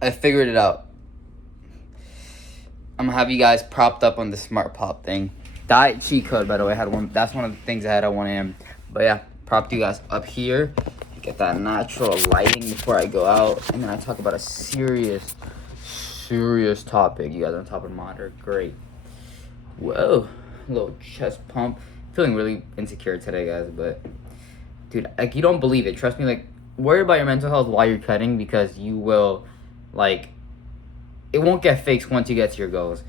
I figured it out. I'm gonna have you guys propped up on the Smart Pop thing. Diet cheat code, by the way. I had one. That's one of the things I had at 1 a.m. But yeah, propped you guys up here. Get that natural lighting before I go out, and then I talk about a serious topic. You guys are on top of the monitor. Great. Whoa, a little chest pump. Feeling really insecure today, guys. But dude, like, you don't believe it. Trust me. Like, worry about your mental health while you're cutting, because you will, like, it won't get fixed once you get to your goals.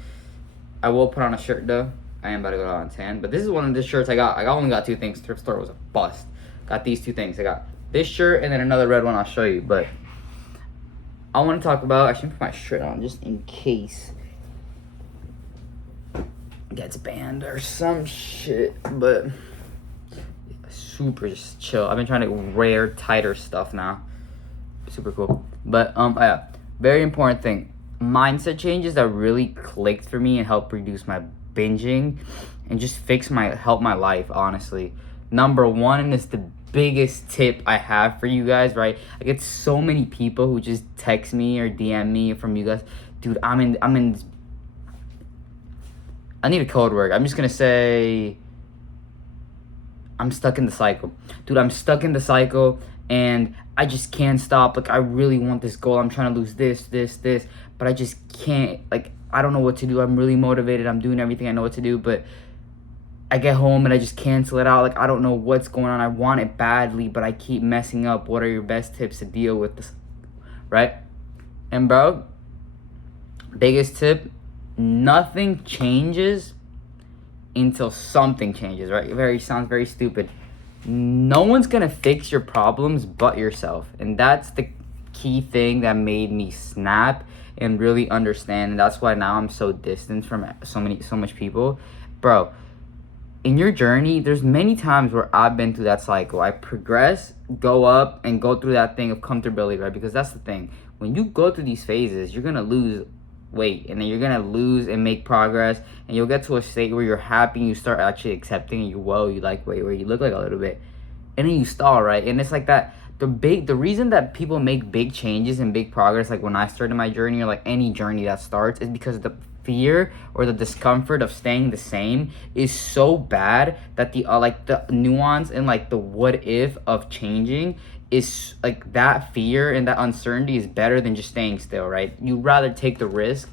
I will put on a shirt though. I am about to go out on tan, but this is one of the shirts I got. Only got 2 things. Thrift store was a bust. Got these 2 things. I got this shirt and then another red one I'll show you. But I want to talk about, I should put my shirt on just in case it gets banned or some shit. But super just chill. I've been trying to wear tighter stuff now. Super cool. But yeah, very important thing. Mindset changes that really clicked for me and helped reduce my binging and just help my life, honestly. Number 1, and it's the biggest tip I have for you guys, right? I get so many people who just text me or DM me from you guys. Dude, I need a code word. I'm just gonna say I'm stuck in the cycle. Dude, I'm stuck in the cycle and I just can't stop. Like, I really want this goal. I'm trying to lose this, but I just can't. Like, I don't know what to do. I'm really motivated. I'm doing everything I know what to do, but I get home and I just cancel it out. Like, I don't know what's going on. I want it badly, but I keep messing up. What are your best tips to deal with this, right? And bro, biggest tip, nothing changes until something changes, right? Sounds very stupid. No one's gonna fix your problems but yourself, and that's the key thing that made me snap and really understand. And that's why now I'm so distant from so much people. Bro, in your journey, there's many times where I've been through that cycle. I progress, go up, and go through that thing of comfortability, right? Because that's the thing, when you go through these phases, you're gonna lose weight, and then you're gonna lose and make progress, and you'll get to a state where you're happy and you start actually accepting you like weight, where you look like a little bit, and then you stall, right? And it's like that. The reason that people make big changes and big progress, like when I started my journey, or like any journey that starts, is because the fear or the discomfort of staying the same is so bad that the nuance and like the what if of changing is like, that fear and that uncertainty is better than just staying still, right? You'd rather take the risk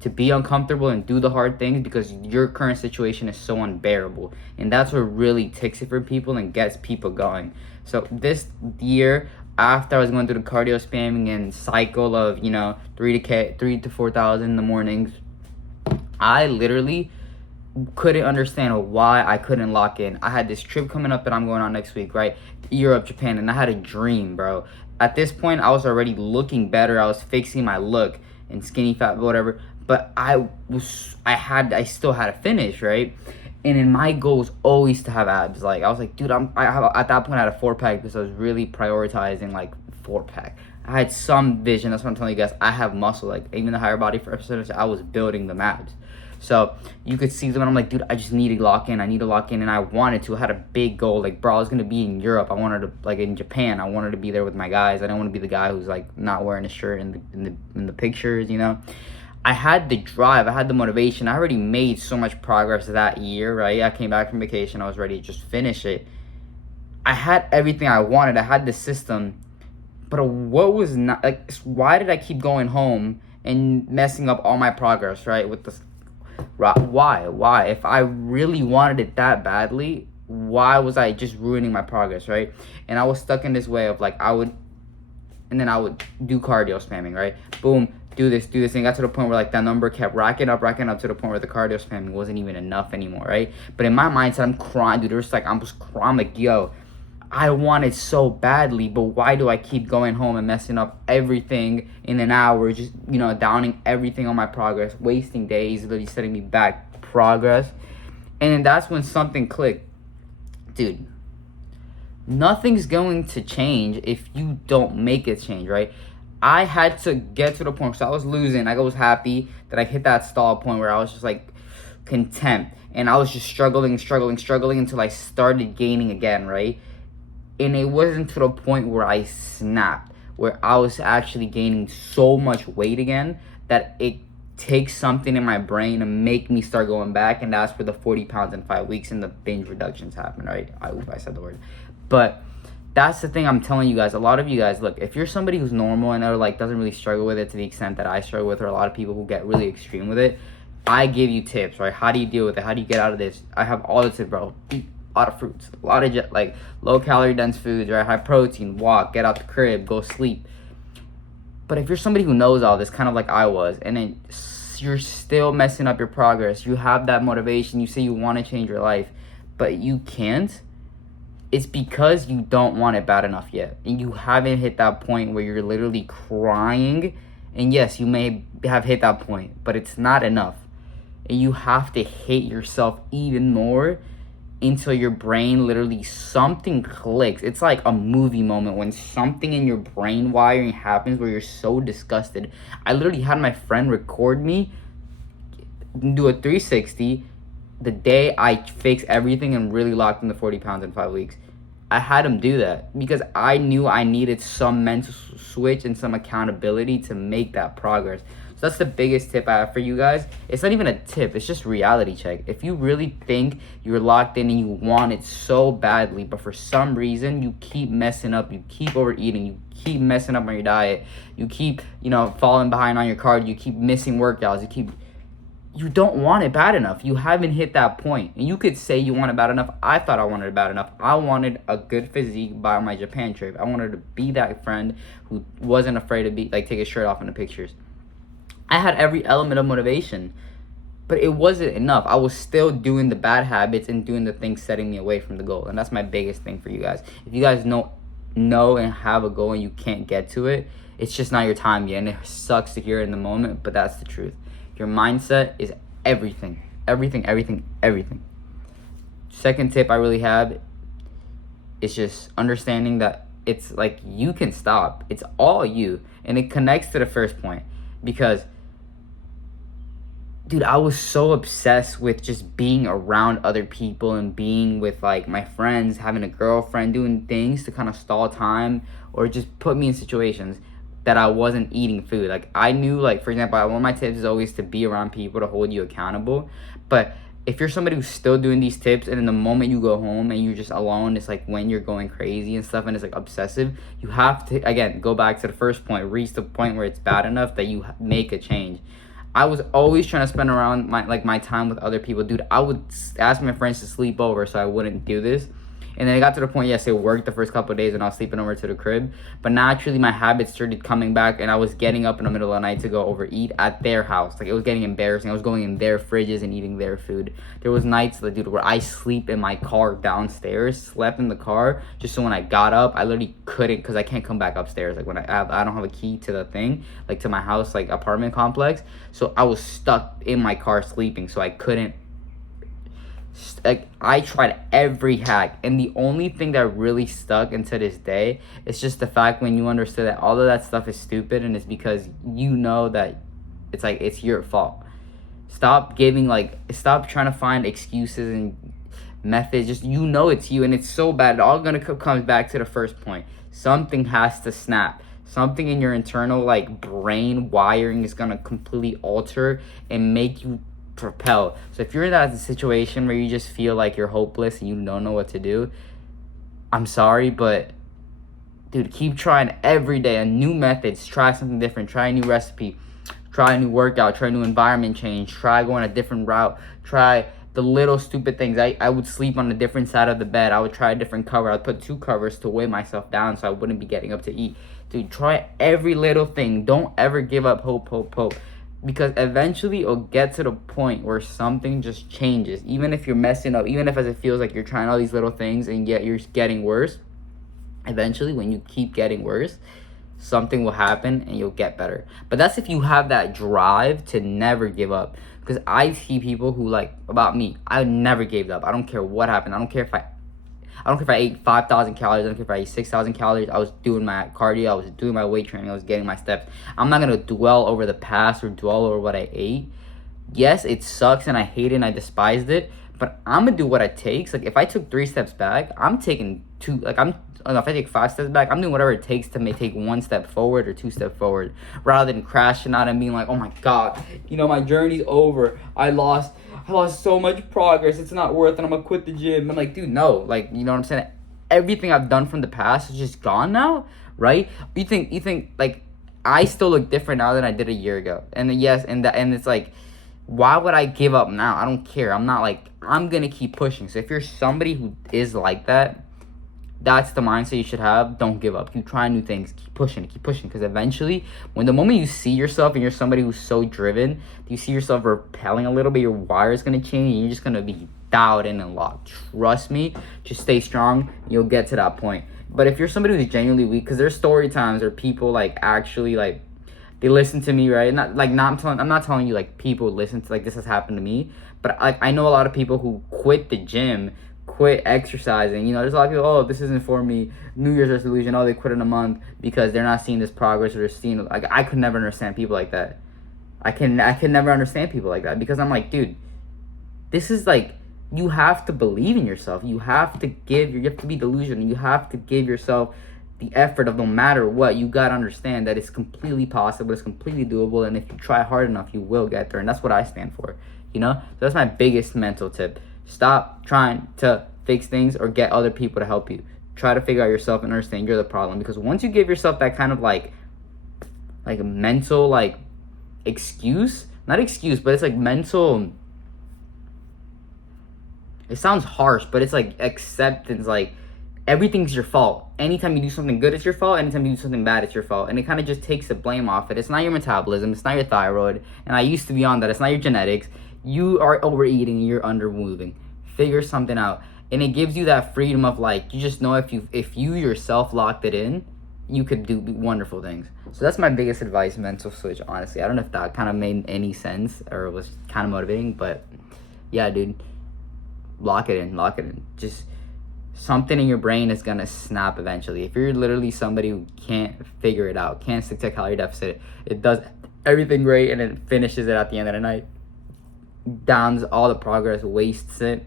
to be uncomfortable and do the hard things because your current situation is so unbearable. And that's what really takes it for people and gets people going. So this year, after I was going through the cardio spamming and cycle of, 3 to 4,000 in the mornings, I literally couldn't understand why I couldn't lock in. I had this trip coming up that I'm going on next week, right? Europe, Japan, and I had a dream, bro. At this point, I was already looking better. I was fixing my look and skinny fat, whatever. But I still had to finish, right? And then my goal was always to have abs. Like, I was like, dude, at that point I had a 4-pack because I was really prioritizing like 4-pack. I had some vision. That's what I'm telling you guys. I have muscle. Like, even the higher body for percentage, I was building the abs. So you could see them, and I'm like, dude, I just need to lock in. And I wanted to. I had a big goal. Like, bro, I was gonna be in Europe. I wanted to, like, in Japan. I wanted to be there with my guys. I didn't want to be the guy who's like not wearing a shirt in the pictures. I had the drive. I had the motivation. I already made so much progress that year, right? I came back from vacation. I was ready to just finish it. I had everything I wanted. I had the system. But what was not, like, why did I keep going home and messing up all my progress, right? With this, why? If I really wanted it that badly, why was I just ruining my progress, right? And I was stuck in this way of like, I would do cardio spamming, right? Boom, do this, and got to the point where like that number kept racking up to the point where the cardio spamming wasn't even enough anymore, right? But in my mindset, I'm crying, dude. I'm like, yo, I want it so badly, but why do I keep going home and messing up everything in an hour, just, downing everything on my progress, wasting days, literally setting me back progress. And then that's when something clicked. Dude, nothing's going to change if you don't make it change, right? I had to get to the point, so I was losing. I was happy that I hit that stall point where I was just like content. And I was just struggling until I started gaining again, right? And it wasn't to the point where I snapped. where I was actually gaining so much weight again that it takes something in my brain to make me start going back, and that's where the 40 pounds in 5 weeks and the binge reductions happen, right? I said the word. But that's the thing I'm telling you guys. A lot of you guys, look, if you're somebody who's normal and or like doesn't really struggle with it to the extent that I struggle with, or a lot of people who get really extreme with it, I give you tips, right? How do you deal with it? How do you get out of this? I have all the tips, bro. Eat a lot of fruits, a lot of like low calorie dense foods, right? High protein, walk, get out the crib, go sleep. But if you're somebody who knows all this, kind of like I was, and then you're still messing up your progress, you have that motivation, you say you want to change your life, but you can't, it's because you don't want it bad enough yet. And you haven't hit that point where you're literally crying. And yes, you may have hit that point, but it's not enough. And you have to hate yourself even more until your brain literally something clicks. It's like a movie moment when something in your brain wiring happens where you're so disgusted. I literally had my friend record me do a 360 the day I fixed everything and really locked in the 40 pounds in 5 weeks. I had him do that because I knew I needed some mental switch and some accountability to make that progress. So that's the biggest tip I have for you guys. It's not even a tip, it's just reality check. If you really think you're locked in and you want it so badly, but for some reason you keep messing up, you keep overeating, you keep messing up on your diet, you keep, falling behind on your cardio, you keep missing workouts, you don't want it bad enough. You haven't hit that point. And you could say you want it bad enough. I thought I wanted it bad enough. I wanted a good physique by my Japan trip. I wanted to be that friend who wasn't afraid to take his shirt off in the pictures. I had every element of motivation, but it wasn't enough. I was still doing the bad habits and doing the things setting me away from the goal. And that's my biggest thing for you guys. If you guys know and have a goal and you can't get to it, it's just not your time yet. And it sucks to hear it in the moment, but that's the truth. Your mindset is everything. Everything. Second tip I really have is just understanding that it's like you can stop. It's all you. And it connects to the first point. Because, dude, I was so obsessed with just being around other people and being with like my friends, having a girlfriend, doing things to kind of stall time or just put me in situations that I wasn't eating food. Like I knew, like for example, one of my tips is always to be around people to hold you accountable. But if you're somebody who's still doing these tips and in the moment you go home and you're just alone, it's like when you're going crazy and stuff and it's like obsessive, you have to, again, go back to the first point, reach the point where it's bad enough that you make a change. I was always trying to spend around my time with other people. Dude, I would ask my friends to sleep over so I wouldn't do this. And then it got to the point, yes, it worked the first couple of days when I was sleeping over to the crib. But naturally, my habits started coming back, and I was getting up in the middle of the night to go overeat at their house. Like, it was getting embarrassing. I was going in their fridges and eating their food. There was nights, like, dude, where I sleep in my car downstairs, slept in the car, just so when I got up, I literally couldn't, because I can't come back upstairs. Like, when I don't have a key to the thing, like, to my house, like, apartment complex. So I was stuck in my car sleeping, so I couldn't. Like, I tried every hack, and the only thing that really stuck into this day is just the fact when you understood that all of that stuff is stupid, and it's because you know that it's like it's your fault. Stop trying to find excuses and methods. Just it's you, and it's so bad. It all comes back to the first point. Something has to snap. Something in your internal like brain wiring is gonna completely alter and make you propel. So if you're in that situation where you just feel like you're hopeless and you don't know what to do, I'm sorry, but dude, keep trying every day a new methods. Try something different. Try a new recipe. Try a new workout. Try a new environment change. Try going a different route. Try the little stupid things. I would sleep on a different side of the bed. I would try a different cover. I'd put 2 covers to weigh myself down so I wouldn't be getting up to eat. Dude, try every little thing. Don't ever give up hope. Because eventually it'll get to the point where something just changes. Even if you're messing up, even if as it feels like you're trying all these little things and yet you're getting worse, eventually when you keep getting worse, something will happen and you'll get better. But that's if you have that drive to never give up. Because I see people who, like, about me, I never gave up. I don't care what happened. I don't care if I ate 5,000 calories. I don't care if I ate 6,000 calories. I was doing my cardio. I was doing my weight training. I was getting my steps. I'm not going to dwell over the past or dwell over what I ate. Yes, it sucks and I hate it and I despised it. But I'm going to do what it takes. Like, if I took 3 steps back, I'm taking 2. Like, I'm if I take 5 steps back, I'm doing whatever it takes to take 1 step forward or 2 steps forward, rather than crashing out and being like, oh my God, my journey's over. I lost so much progress. It's not worth it. I'm gonna quit the gym. I'm like, dude, no. Like, you know what I'm saying? Everything I've done from the past is just gone now, right? You think like I still look different now than I did a year ago. And yes, and it's like, why would I give up now? I don't care. I'm not like, I'm gonna keep pushing. So if you're somebody who is like that, that's the mindset you should have. Don't give up. Keep trying new things. Keep pushing. Because eventually, when the moment you see yourself and you're somebody who's so driven, you see yourself repelling a little bit, your wire is gonna change and you're just gonna be dialed in and locked. Trust me. Just stay strong. You'll get to that point. But if you're somebody who's genuinely weak, because there's story times where people like actually like they listen to me, right? I'm not telling you like people listen to, like, this has happened to me, but like I know a lot of people who quit the gym, quit exercising. There's a lot of people, oh, this isn't for me. New Year's resolution, oh, they quit in a month because they're not seeing this progress, or they're seeing, like, I could never understand people like that. I can never understand people like that, because I'm like, dude, this is like, you have to believe in yourself. You have to be delusional. You have to give yourself the effort of, no matter what, you got to understand that it's completely possible, it's completely doable, and if you try hard enough, you will get there. And that's what I stand for, So that's my biggest mental tip. Stop trying to fix things or get other people to help you. Try to figure out yourself and understand you're the problem. Because once you give yourself that kind of like a mental, like, excuse, not excuse, but it's like mental, it sounds harsh, but it's like acceptance, like, everything's your fault. Anytime you do something good, it's your fault. Anytime you do something bad, it's your fault. And it kind of just takes the blame off it. It's not your metabolism. It's not your thyroid. And I used to be on that. It's not your genetics. You are overeating. You're undermoving. Figure something out. And it gives you that freedom of, like, you just know if you yourself locked it in, you could do wonderful things. So that's my biggest advice, mental switch, honestly. I don't know if that kind of made any sense or was kind of motivating, but yeah, dude, lock it in. Just something in your brain is gonna snap eventually. If you're literally somebody who can't figure it out, can't stick to a calorie deficit, it does everything great and it finishes it at the end of the night, downs all the progress, wastes it,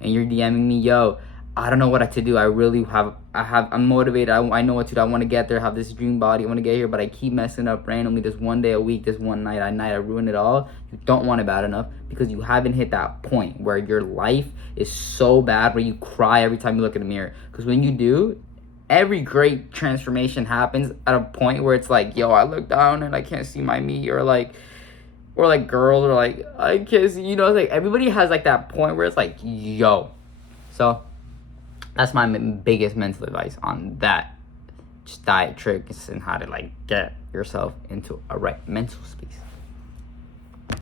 and you're DMing me, yo, I don't know what to do. I'm motivated. I know what to do. I want to get there, have this dream body. I want to get here, but I keep messing up randomly. This one day a week, this one night I ruin it all. You don't want it bad enough because you haven't hit that point where your life is so bad where you cry every time you look in the mirror. Because when you do, every great transformation happens at a point where it's like, yo, I look down and I can't see my me, or like girls are like, I can't see, it's like everybody has like that point where it's like, yo. So that's my biggest mental advice on that. Just diet tricks and how to like get yourself into a right mental space.